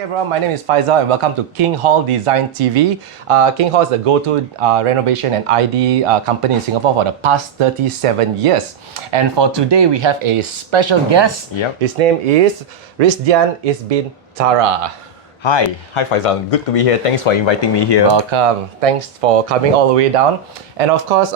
Okay everyone, my name is Faisal and welcome to King Hall Design TV. King Hall is the go-to renovation and ID company in Singapore for the past 37 years. And for today, we have a special guest. His name is Risdian Isbintara. Hi Faisal. Good to be here. Thanks for inviting me here. Welcome. Thanks for coming all the way down. And of course,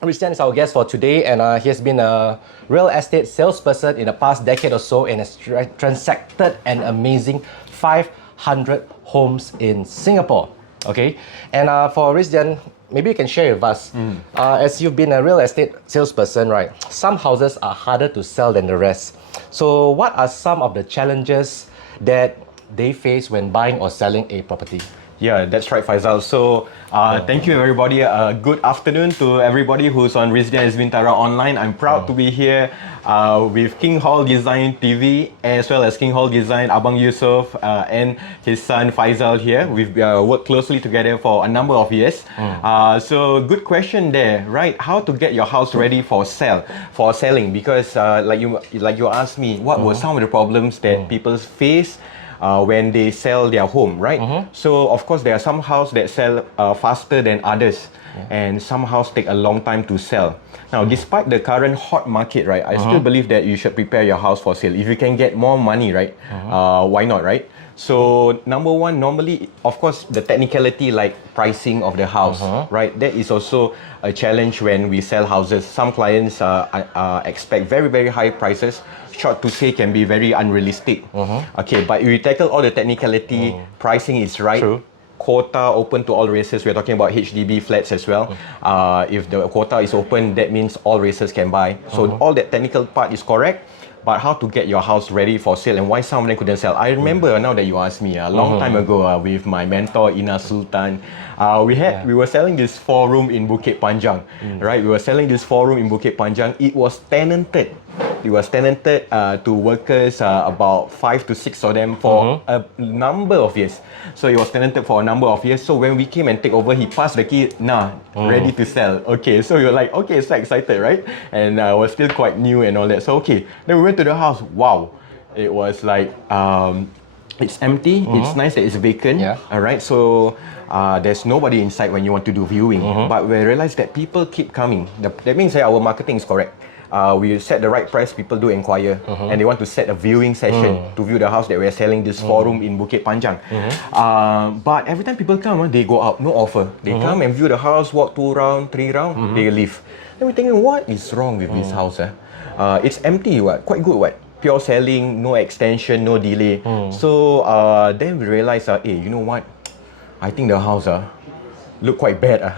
Risdian is our guest for today, and he has been a real estate salesperson in the past decade or so and has transacted an amazing 500 homes in Singapore. Okay, and for Risdian, maybe you can share with us, as you've been a real estate salesperson, right? Some houses are harder to sell than the rest. So what are some of the challenges that they face when buying or selling a property? Yeah, that's right, Faisal. So, thank you everybody. Good afternoon to everybody who's on Risdian Isbintara online. I'm proud to be here with King Hall Design TV as well as King Hall Design, Abang Yusof and his son Faisal here. We've worked closely together for a number of years. So, good question there, right? How to get your house ready for selling? Because like you asked me, what were some of the problems that people face when they sell their home, right? So of course there are some houses that sell faster than others, and some houses take a long time to sell. Now, despite the current hot market, right, I still believe that you should prepare your house for sale. If you can get more money, right, why not, right? So number one, normally, of course, the technicality like pricing of the house, right? That is also a challenge when we sell houses. Some clients expect very, very high prices. Short to say can be very unrealistic. Okay, but if we tackle all the technicality, pricing is right. True. Quota open to all races. We're talking about HDB flats as well. If the quota is open, that means all races can buy. So all that technical part is correct. But how to get your house ready for sale and why some of them couldn't sell? I remember now that you asked me a long time ago with my mentor Ina Sultan. We were selling this 4-room in Bukit Panjang, right? We were selling this 4-room in Bukit Panjang. It was tenanted. It was tenanted to workers, about 5 to 6 of them for a number of years. So it was tenanted for a number of years. So when we came and take over, he passed the key. Ready to sell. Okay, so we were like, okay, so excited, right? And I was still quite new and all that. So okay, then we went to the house. Wow, it was like it's empty. It's nice that it's vacant. All right, so there's nobody inside when you want to do viewing. But we realized that people keep coming. That means that our marketing is correct. We set the right price, people do inquire, and they want to set a viewing session to view the house that we're selling, this 4-room in Bukit Panjang. But every time people come, they go out, no offer. They come and view the house, walk 2 rounds, 3 rounds, they leave. Then we're thinking, what is wrong with this house? It's empty, quite good, pure selling, no extension, no delay. So then we realized, hey, you know what? I think the house look quite bad.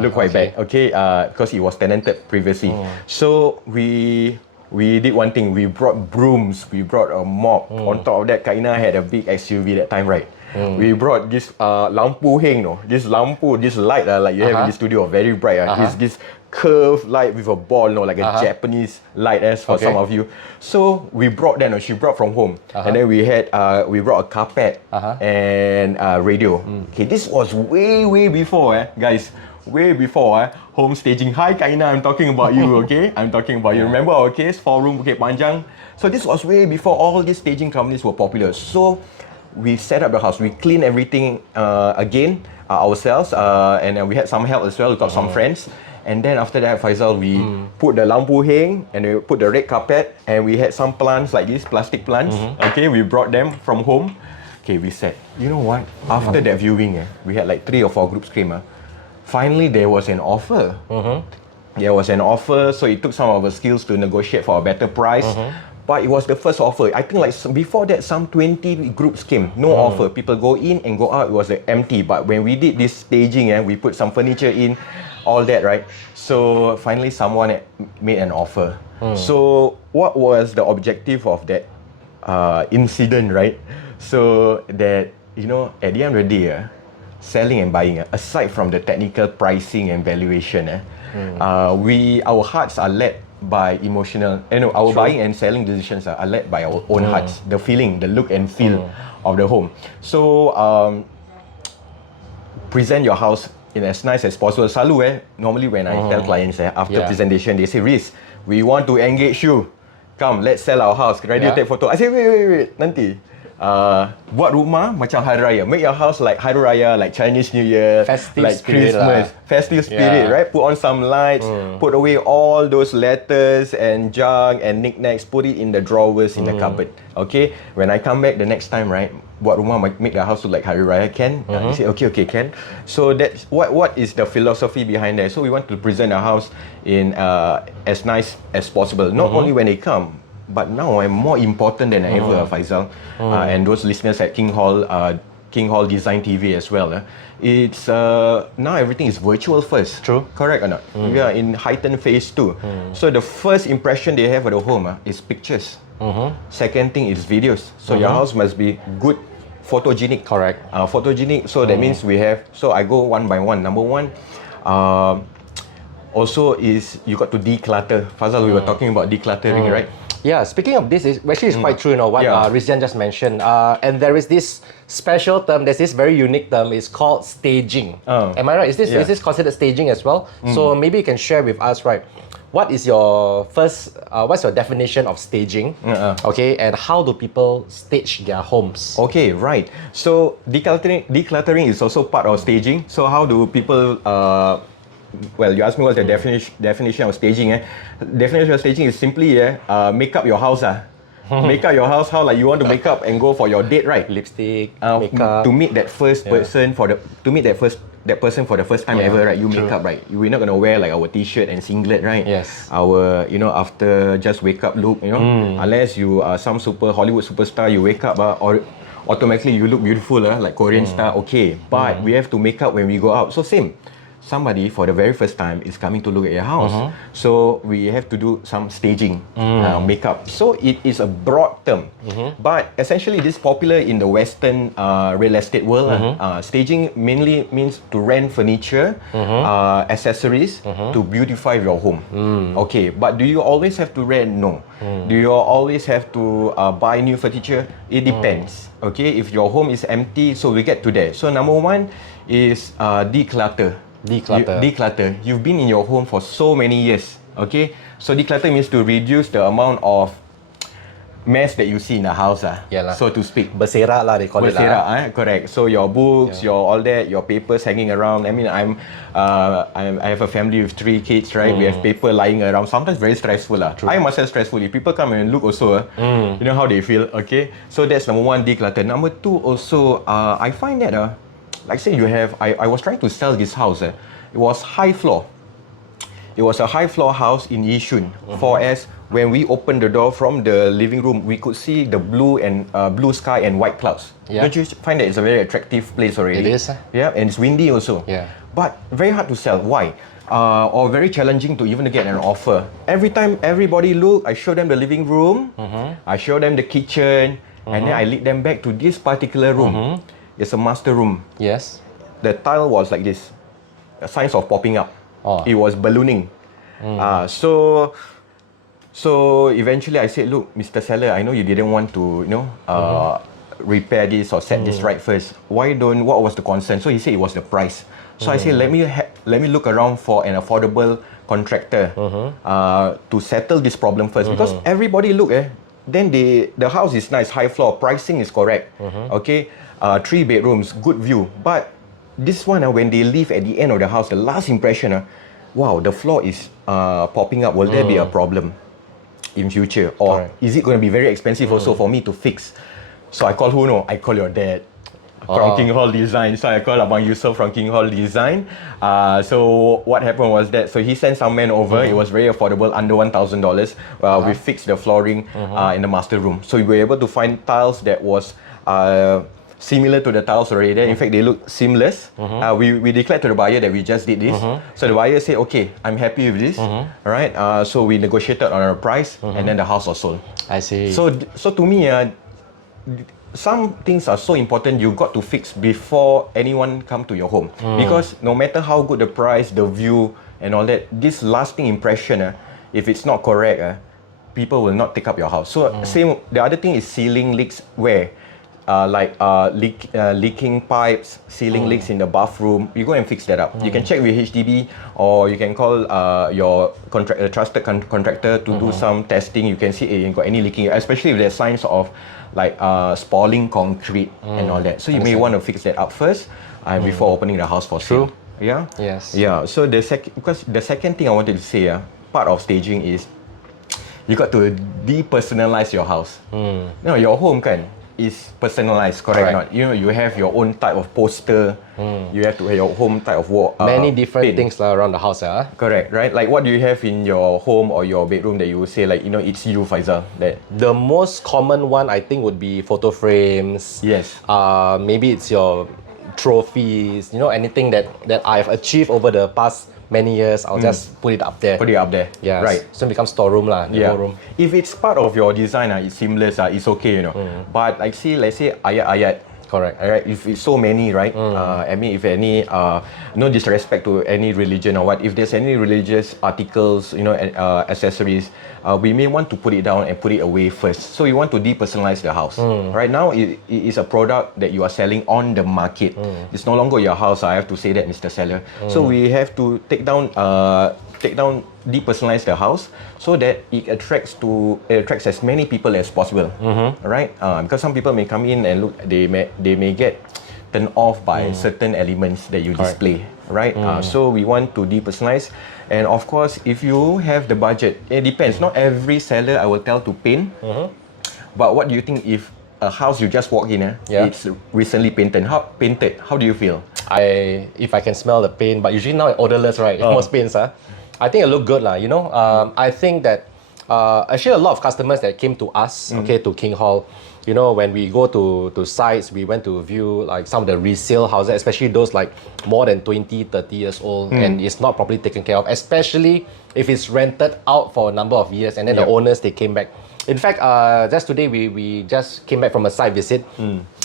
Look quite bad, okay? Because it was tenanted previously. So we did one thing. We brought brooms. We brought a mop. On top of that, Kaina had a big SUV that time, right? We brought this lampu heng, this light like you have in the studio, very bright. This curved light with a ball, like a Japanese light as for some of you. So we brought that. She brought from home, and then we brought a carpet and radio. Okay, this was way before, guys. Way before home staging. Hi Kaina, I'm talking about you, okay? I'm talking about you. Remember our case, 4-room Bukit Panjang? So this was way before all these staging companies were popular. So we set up the house, we cleaned everything again ourselves, and we had some help as well. We got some friends. And then after that, Faisal, we put the lampu heng and we put the red carpet, and we had some plants like this, plastic plants. Okay, we brought them from home. Okay, we said, you know what? After that viewing, we had like 3 or 4 groups came. Finally, there was an offer. There was an offer, so it took some of our skills to negotiate for a better price. But it was the first offer. I think like before that, some 20 groups came. No offer. People go in and go out. It was empty. But when we did this staging, we put some furniture in, all that, right? So finally, someone made an offer. So what was the objective of that incident, right? So that, at the end of the day, selling and buying, aside from the technical pricing and valuation, our hearts are led by emotional. Our buying and selling decisions are led by our own hearts. The feeling, the look and feel of the home. So present your house in as nice as possible. Selalu, normally when I tell clients after presentation, they say, Riz, we want to engage you. Come, let's sell our house. Ready to take photo. I say, wait, nanti. buat rumah macam Hari Raya. Make your house like Hari Raya, like Chinese New Year, Festive like spirit Christmas, festive spirit, right? Put on some lights, put away all those letters and junk and knickknacks, put it in the drawers in the cupboard. Okay, when I come back the next time, right? Buat rumah, make the house look like Hari Raya, can? He said, okay, can. So that's what is the philosophy behind that. So we want to present the house in as nice as possible. Not only when they come, but now I'm more important than ever, Faisal, and those listeners at King Hall Design TV as well. It's now everything is virtual first. True. Correct or not? We are in heightened phase 2. So the first impression they have of the home is pictures. Second thing is videos. So your house must be good, photogenic. Correct. Photogenic. So that means we have. So I go one by one. Number one. Also is you got to declutter. Fazal, we were talking about decluttering, right? Yeah, speaking of this, it's quite true, what Risdian just mentioned. And there is this special term, there's this very unique term, it's called staging. Am I right? Is this considered staging as well? So maybe you can share with us, right? What is your what's your definition of staging? Okay, and how do people stage their homes? Okay, right. So decluttering is also part of staging. So how do people well, you asked me what's the definition of staging. Definition of staging is simply make up your house. Make up your house how like you want to make up and go for your date, right? Lipstick, makeup. To meet that first person that person for the first time ever, right? You make up, right? We're not gonna wear like our t-shirt and singlet, right? Yes. Our after just wake up look, unless you are some Hollywood superstar, you wake up or automatically you look beautiful, like Korean star. Okay, but we have to make up when we go out. So same. Somebody for the very first time is coming to look at your house, so we have to do some staging, makeup. So it is a broad term, but essentially this is popular in the Western real estate world. Staging mainly means to rent furniture, accessories to beautify your home. Okay, but do you always have to rent? No. Do you always have to buy new furniture? It depends. Okay, if your home is empty, so we get to there. So number one is declutter. Declutter. You've been in your home for so many years. Okay, so declutter means to reduce the amount of mess that you see in the house, so to speak. Berserak lah, they call it lah. Correct. So your books, your all that, your papers hanging around. I mean, I have a family with 3 kids, right? We have paper lying around. Sometimes very stressful lah. I myself stressful. If people come and look also, you know how they feel. Okay, so that's number one, declutter. Number two, also, I find that like say you have, I was trying to sell this house. It was high floor. It was a high floor house in Yishun. 4S. When we opened the door from the living room, we could see the blue sky and white clouds. Don't you find that it's a very attractive place already? It is. Yeah, and it's windy also. Yeah. But very hard to sell. Why? Or very challenging to even get an offer. Every time everybody look, I show them the living room, I show them the kitchen, and then I lead them back to this particular room. It's a master room. Yes. The tile was like this, signs of popping up. It was ballooning. So eventually I said, look, Mr. Seller, I know you didn't want to, repair this or set this right first. What was the concern? So he said it was the price. So I said, let me look around for an affordable contractor to settle this problem first. Because everybody look, then the house is nice, high floor, pricing is correct. Okay, 3 bedrooms, good view. But this one, when they leave at the end of the house, the last impression, wow, the floor is popping up. Will there be a problem in future? Or is it going to be very expensive also for me to fix? So I call who? No, I call your dad. From King Hall Design. So I called Abang Yusof from King Hall Design. So what happened was that, so he sent some man over. It was very affordable, under $1,000. We fixed the flooring in the master room. So we were able to find tiles that was similar to the tiles already there. In fact, they look seamless. We declared to the buyer that we just did this. So the buyer said, okay, I'm happy with this. All right. So we negotiated on our price, and then the house was sold. I see. So to me, some things are so important, you got to fix before anyone come to your home. Because no matter how good the price, the view and all that, this lasting impression, if it's not correct, people will not take up your house. So same, the other thing is ceiling leaks where leaking pipes, ceiling leaks in the bathroom, you go and fix that up. You can check with HDB, or you can call your trusted contractor to do some testing. You can see if you got any leaking, especially if there's signs of spalling concrete and all that. So you may want to fix that up first before opening the house for sale. Yeah. Yes. Yeah. So the second thing I wanted to say, part of staging is you got to depersonalize your house. Your home is personalized, correct? Not you have your own type of poster. You have to have your home type of wall. Many different things around the house, Correct, right? Like what do you have in your home or your bedroom that you would say it's you, Faizal? That the most common one I think would be photo frames. Yes. Maybe it's your trophies. Anything that I've achieved over the past many years, I'll just put it up there. Put it up there. Yeah. Right. So it becomes storeroom whole room. If it's part of your design, it's seamless, it's okay, But let's say ayat. Correct. Alright, if it's so many, right? I mean, if any, no disrespect to any religion or what, if there's any religious articles, accessories, we may want to put it down and put it away first. So you want to depersonalize the house. Right now, it is a product that you are selling on the market. It's no longer your house. I have to say that, Mr. Seller. So we have to depersonalize the house so that it attracts as many people as possible, right? Because some people may come in and look, they may get turned off by certain elements that you display, right? So we want to depersonalize, and of course, if you have the budget, it depends. Not every seller I will tell to paint, but what do you think if a house you just walk in, it's recently painted? How do you feel? If I can smell the paint, but usually now odorless, right? Most paints, I think it look good, I think that actually a lot of customers that came to us, to King Hall, when we go to sites, we went to view some of the resale houses, especially those more than 20, 30 years old, and it's not properly taken care of, especially if it's rented out for a number of years, and then the owners, they came back. In fact, just today, we just came back from a site visit,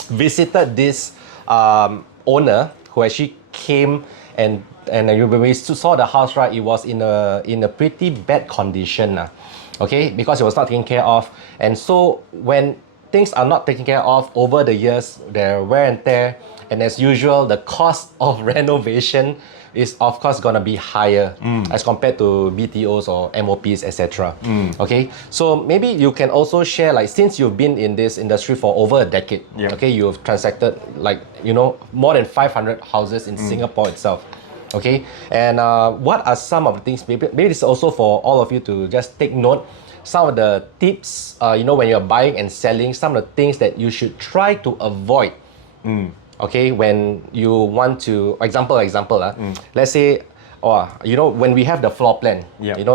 visited this owner who actually came and when we saw the house, right, it was in a pretty bad condition, because it was not taken care of. And so when things are not taken care of over the years, there are wear and tear, and as usual, the cost of renovation is of course gonna be higher as compared to BTOs or MOPs, etc. Okay, so maybe you can also share, since you've been in this industry for over a decade, you've transacted more than 500 houses in Singapore itself. Okay, and what are some of the things, maybe this is also for all of you to just take note, some of the tips, when you're buying and selling, some of the things that you should try to avoid, okay, when you want to, let's say, when we have the floor plan,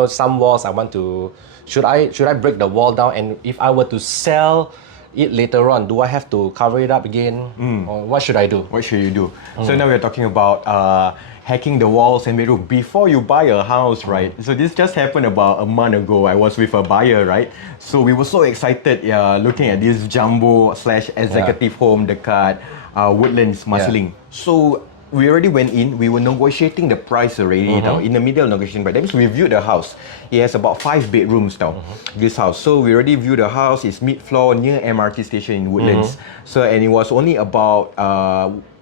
some walls I want to, should I break the wall down, and if I were to sell it later on, do I have to cover it up again, or what should I do? What should you do? So now we're talking about hacking the walls and bedroom before you buy a house, right? So this just happened about a month ago. I was with a buyer, right? So we were so excited, looking at this jumbo/executive home dekat Woodlands, Marsiling. So we already went in. We were negotiating the price already now, in the middle of negotiating price. That means we viewed the house. It has about 5 bedrooms now, this house. So we already viewed the house. It's mid-floor near MRT station in Woodlands. So, and it was only about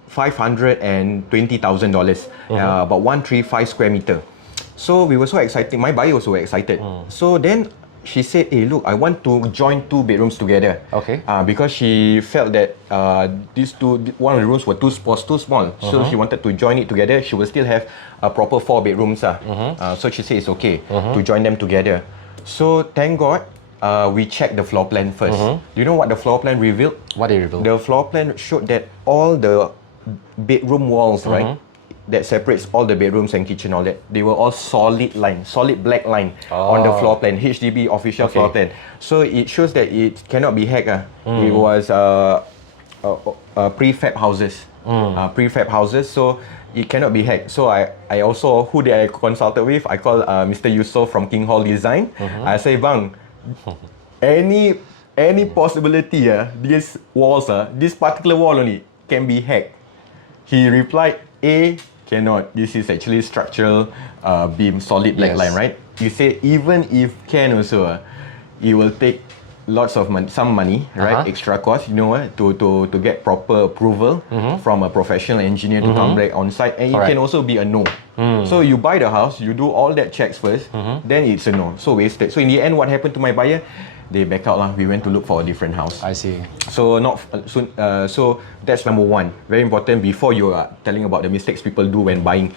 $520,000, about 135 square meter. So we were so excited. My buyer was so excited. So then she said, "Hey, look, I want to join 2 bedrooms together." Okay. Because she felt that one of the rooms was too small. So she wanted to join it together. She will still have a proper 4 bedrooms. So she said it's okay to join them together. So thank God, we checked the floor plan first. Do you know what the floor plan revealed? What did it reveal? The floor plan showed that all the bedroom walls, right, that separates all the bedrooms and kitchen, all that, they were all solid black line on the floor plan, HDB official floor plan. So it shows that it cannot be hacked. It was prefab houses, so it cannot be hacked. So I also, who did I consulted with? I called Mr. Yusof from King Hall Design. I say, "Bang, any possibility these walls, this particular wall only can be hacked?" He replied, "A, cannot. This is actually structural beam, solid black line, right?" You say even if can also, it will take lots of some money, right? Extra cost, to get proper approval from a professional engineer to come back on site, and it can also be a no. So you buy the house, you do all that checks first, then it's a no. So wasted. So in the end, what happened to my buyer? They back out lah. We went to look for a different house. I see. So so that's number one. Very important before you are telling about the mistakes people do when buying.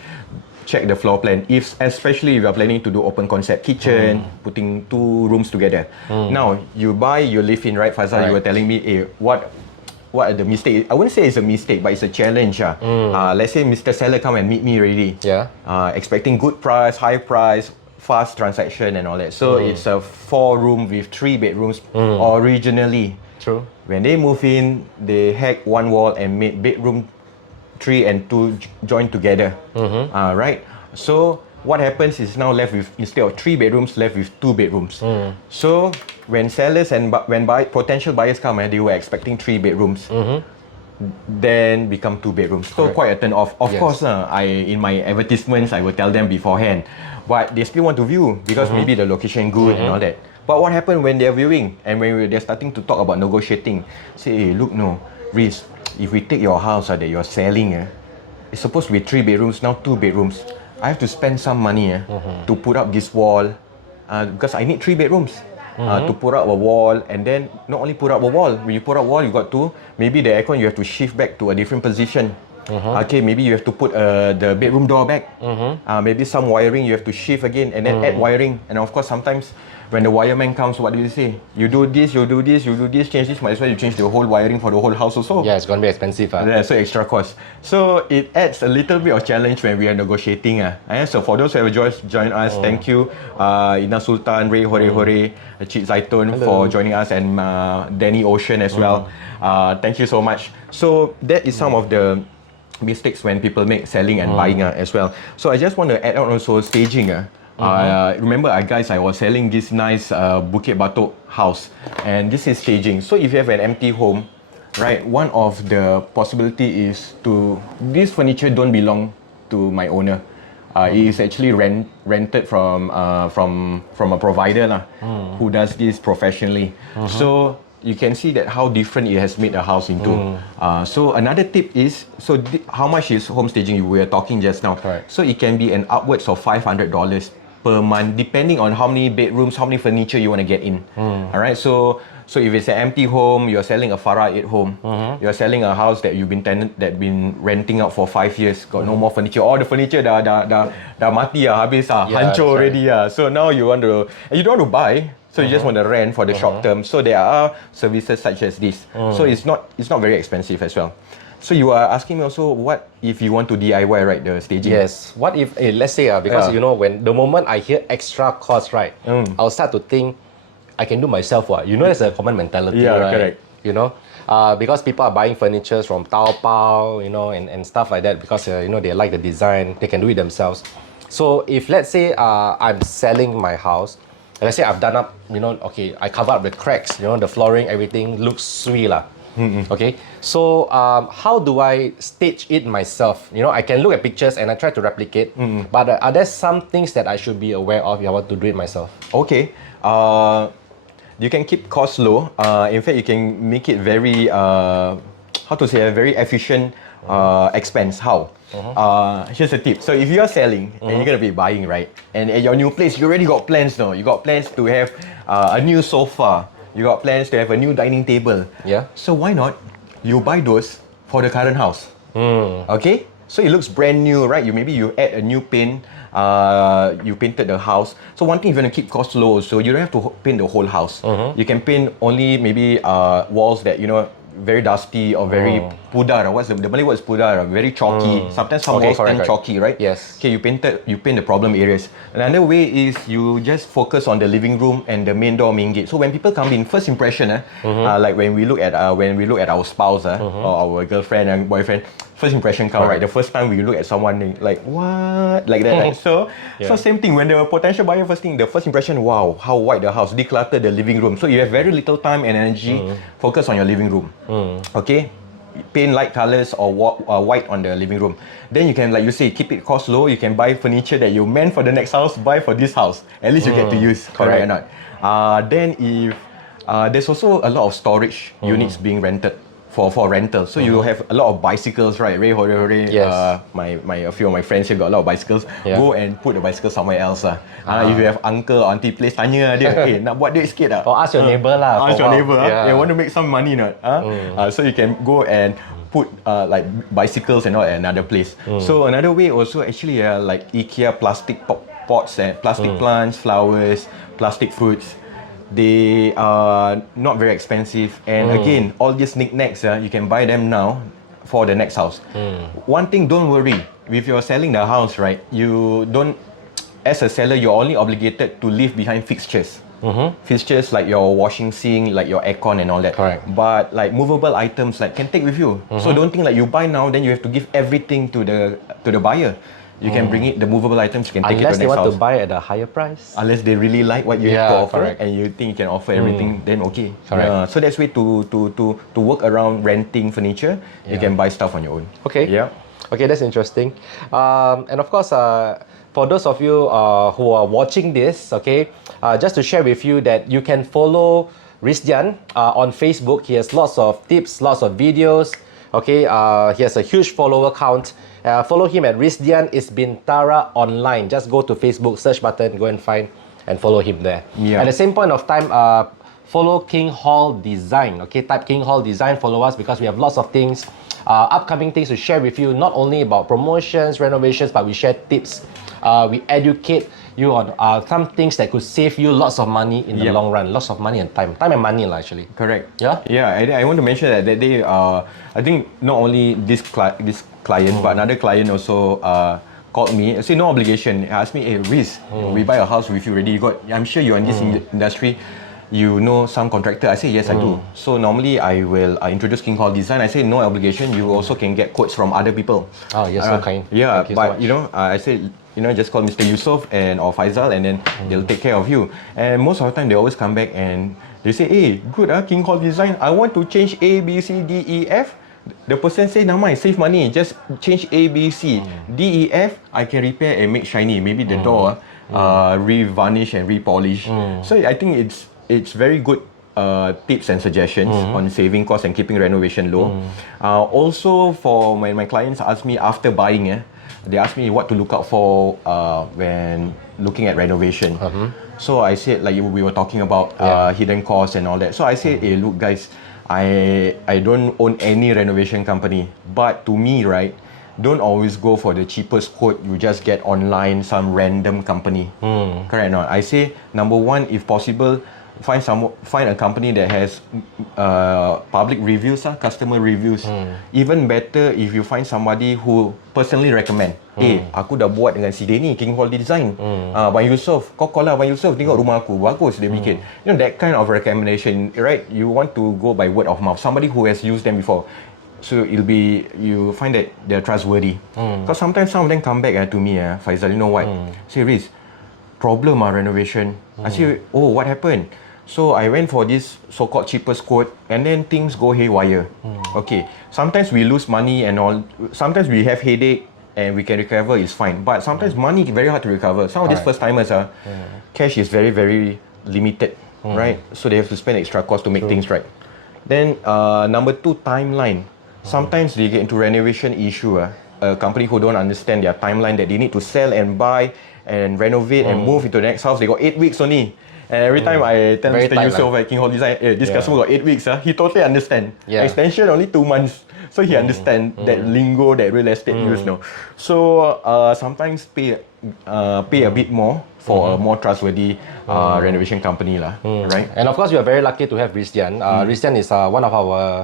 Check the floor plan. Especially if you are planning to do open concept kitchen, putting 2 rooms together. Now you buy, you live in, right, Faisal? You were telling me, what are the mistakes? I wouldn't say it's a mistake, but it's a challenge. Let's say Mr. Seller come and meet me already. Expecting good price, high price, fast transaction and all that. So it's a 4-room with 3 bedrooms originally. True. When they move in, they hack one wall and made bedroom 3 and 2 joined together. Right? So what happens is now left with, instead of 3 bedrooms, left with 2 bedrooms. So when sellers and potential buyers come, they were expecting 3 bedrooms. Then become 2 bedrooms. So quite a turn off. Of course, in my advertisements, I will tell them beforehand. But they still want to view because maybe the location good and all that. But what happened when they're viewing and when they're starting to talk about negotiating? Say, hey, look, no, Riz, if we take your house that you're selling, it's supposed to be 3 bedrooms, now 2 bedrooms. I have to spend some money to put up this wall because I need 3 bedrooms. To put up a wall, and then not only put up a wall, when you put up a wall, you got to, maybe the aircon you have to shift back to a different position. Okay, maybe you have to put the bedroom door back. Maybe some wiring you have to shift again, and then add wiring. And of course, sometimes when the wireman comes, what do you say? You do this, you do this, you do this, change this. Might as well you change the whole wiring for the whole house also. Yeah, it's gonna be expensive. Yeah, so extra cost. So it adds a little bit of challenge when we are negotiating. So for those who have joined us, thank you, Ina Sultan, Ray Hore, Cik Zaitun for joining us, and Danny Ocean as well. Thank you so much. So that is some of the mistakes when people make selling and buying as well. So I just want to add on also staging. Remember, guys, I was selling this nice Bukit Batok house, and this is staging. So if you have an empty home, right, one of the possibility is this furniture don't belong to my owner. It is actually rented from a provider who does this professionally. So you can see that how different it has made the house into. So another tip is, how much is home staging? We were talking just now. Correct. So it can be an upwards of $500 per month, depending on how many bedrooms, how many furniture you want to get in. Alright, so if it's an empty home, you're selling a Farah 8 home, you're selling a house that you've been renting out for 5 years, got no more furniture, all the furniture dah mati habis hancur already. So now you don't want to buy, so you just want to rent for the short term. So there are services such as this. So it's not very expensive as well. So you are asking me also, what if you want to DIY, right, the staging? Yes. What if, let's say, because when the moment I hear extra cost, right, I'll start to think, I can do myself. There's a common mentality, right? Correct. Because people are buying furniture from Taobao, and stuff like that, because they like the design, they can do it themselves. So if let's say I'm selling my house, let's say I've done up, I cover up the cracks, the flooring, everything looks sweet lah. Okay, so how do I stage it myself? I can look at pictures and I try to replicate, but are there some things that I should be aware of if I want to do it myself? Okay, you can keep costs low. In fact, you can make it very, very efficient expense. How? Here's a tip. So if you are selling and you're gonna be buying, right, and at your new place, you already got plans now. You got plans to have a new sofa. You got plans to have a new dining table. Yeah. So why not you buy those for the current house? Okay. So it looks brand new, right? Maybe you add a new paint. You painted the house. So one thing, if you want to keep costs low, so you don't have to paint the whole house. You can paint only maybe walls that very dusty or very pudar. What's the Malay word is pudar? Very chalky. Sometimes some walls turn chalky, right? Yes. Okay, you paint the problem areas. Another way is you just focus on the living room and the main door, main gate. So when people come in, first impression, like when we look at our spouse or our girlfriend and boyfriend, first impression come, right? The first time we look at someone, like, what? Like that, right? So same thing, when the potential buyer the first impression, wow, how white the house, declutter the living room. So you have very little time and energy, focus on your living room. Okay? Paint light colors or white on the living room. Then you can, like you say, keep it cost low. You can buy furniture that you meant for the next house, buy for this house. At least you get to use, correct or not? Then if there's also a lot of storage units being rented for rental. So you have a lot of bicycles, right? Yes. A few of my friends here got a lot of bicycles. Yeah. Go and put the bicycle somewhere else. If you have uncle or auntie, place tanya dia, nak buat duit sikit tak? Or ask your neighbor lah. Ask your neighbor, Yeah. want to make some money not? So you can go and put like bicycles and all at another place. So another way also actually like IKEA plastic pots and plastic plants, flowers, plastic fruits. They are not very expensive, and again, all these knickknacks, you can buy them now for the next house. One thing, don't worry. If you're selling the house, right, you don't, as a seller, you're only obligated to leave behind fixtures. Fixtures like your washing sink, like your aircon and all that. Correct. But like movable items, like can take with you. So don't think like you buy now, then you have to give everything to the buyer. You can bring it, the movable items, you can take Unless it to they the next want house. to buy at a higher price. Unless they really like what you have to offer, correct. and you think you can offer everything, then okay. Correct. So that's way to work around renting furniture. You can buy stuff on your own. Okay. Yeah. Okay, that's interesting. And of course, for those of you who are watching this, okay, just to share with you that you can follow Risdian on Facebook. He has lots of tips, lots of videos. Okay, he has a huge follower count. Follow him at Risdian Isbintara online. Just go to Facebook search button, go and find and follow him there. Yeah. At the same point of time, follow King Hall Design. Okay, type King Hall Design, follow us because we have lots of things, upcoming things to share with you. Not only about promotions, renovations, but we share tips. We educate you on some things that could save you lots of money in the long run. Lots of money and time and money actually. Correct. Yeah? Yeah, I want to mention that day, I think not only this client, but another client also called me. I say no obligation. He asked me, hey Riz, we buy a house with you already. I'm sure you're in this industry. You know some contractor? I say yes, I do. So normally I will introduce King Hall Design. I say no obligation. You also can get quotes from other people. Oh, you're so kind. Yeah, Thank you so but much. you know, I said, you know, just call Mr. Yusof or Faisal, and then they'll take care of you. And most of the time, they always come back and they say, hey, good, King Hall Design. I want to change A, B, C, D, E, F. The person say, no mind, save money. Just change A, B, C. D, E, F, I can repair and make shiny. Maybe the door, re-varnish and re-polish. So I think it's very good tips and suggestions on saving costs and keeping renovation low. Also, for my clients ask me after buying, they ask me what to look out for when looking at renovation. So I said, like we were talking about hidden costs and all that. So I said, hey, look guys, I don't own any renovation company, but to me, right, don't always go for the cheapest quote you just get online, some random company. Correct or not? I say, number one, if possible, find a company that has public reviews, customer reviews. Even better if you find somebody who personally recommend. Aku dah buat dengan si Denny, King Hall Design. Bang Yusof, kau call lah Bang Yusof, tengok rumah aku, bagus dia bikin. You know, that kind of recommendation, right? You want to go by word of mouth. Somebody who has used them before. So you find that they're trustworthy. Because sometimes some of them come back to me, Faisal, you know what? Say, Riz, problem renovation. I say, oh, what happened? So I went for this so-called cheapest quote, and then things go haywire. Okay, sometimes we lose money and all. Sometimes we have headache and we can recover, it's fine. But sometimes money is very hard to recover. Some of these first-timers, cash is very, very limited, right? So they have to spend extra cost to make things right. Then number two, timeline. Sometimes they get into renovation issue. A company who don't understand their timeline, that they need to sell and buy and renovate and move into the next house. They got 8 weeks only. And every time I tell Very Mr. Yusof at King Hall Design, this customer got 8 weeks, he totally understand. Extension only 2 months. So he understand that lingo that real estate use now. So sometimes pay a bit more for a more trustworthy renovation company lah, right? And of course, we are very lucky to have Risdian. Risdian is one of our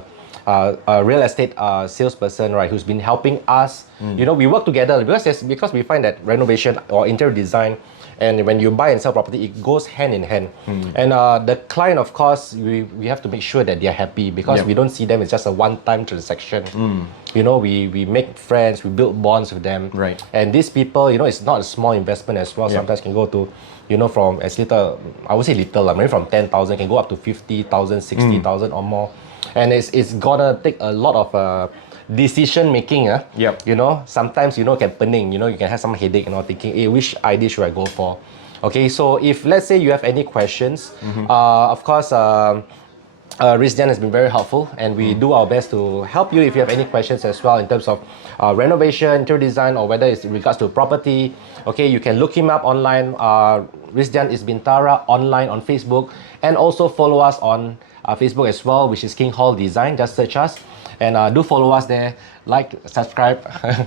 real estate salesperson, right, who's been helping us. You know, we work together because we find that renovation or interior design, and when you buy and sell property, it goes hand in hand. And the client, of course, we have to make sure that they're happy, because we don't see them as just a one-time transaction. You know, we make friends, we build bonds with them. Right. And these people, you know, it's not a small investment as well. Sometimes can go to, you know, from as little, I would say little, maybe from 10,000 can go up to 50,000, 60,000 or more. And it's gonna take a lot of decision making. You know, sometimes, you know, can pening, you know, you can have some headache, you know, thinking, hey, which idea should I go for? Okay, so if let's say you have any questions, of course, Risdian has been very helpful, and we do our best to help you if you have any questions as well in terms of renovation, interior design, or whether it's in regards to property. Okay, you can look him up online, Risdian Isbintara online on Facebook, and also follow us on Facebook as well, which is King Hall Design. Just search us. And do follow us there, like, subscribe,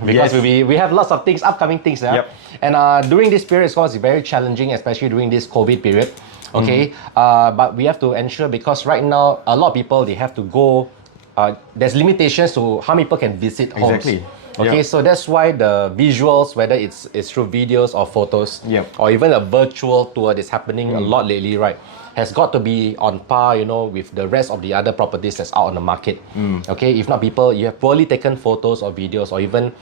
because we have lots of things, upcoming things. Yeah? Yep. And during this period, of course, it's very challenging, especially during this COVID period. Okay, but we have to ensure, because right now, a lot of people, they have to go, there's limitations to how many people can visit homes. Exactly. Okay, Yeah. so that's why the visuals, whether it's through videos or photos, Yep. or even a virtual tour that's happening a lot lately, right, has got to be on par, you know, with the rest of the other properties that's out on the market. Okay, if not, people, you have poorly taken photos or videos, or even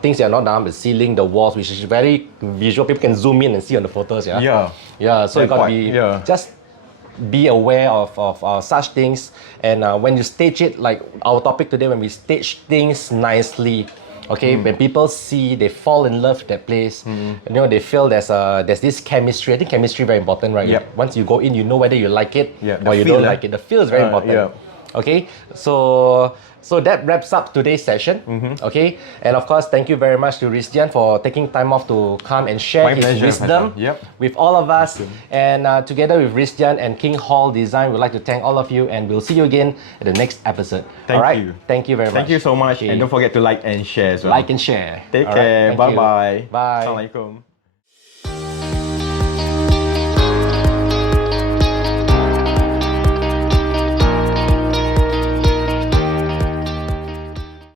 things that are not done, the ceiling, the walls, which is very visual. People can zoom in and see on the photos. Yeah. Yeah. Yeah. So you That got to part, be yeah. just be aware of such things, and when you stage it, like our topic today, when we stage things nicely, okay, when people see, they fall in love with that place, you know, they feel there's this chemistry. I think chemistry very important, right? Yep. Once you go in, you know whether you like it Yeah, or the you feel, don't like it. The feel is very important. yeah. Okay, so that wraps up today's session. Okay, and of course, thank you very much to Risdian for taking time off to come and share My his pleasure, wisdom Faisal. Yep. with all of us. And together with Risdian and King Hall Design, we'd like to thank all of you, and we'll see you again at the next episode. Thank all right? you. Thank you very much. Thank you so much. Okay. And don't forget to like and share as well. Like and share. Take All right, care. thank you. Bye-bye. Bye. Assalamualaikum.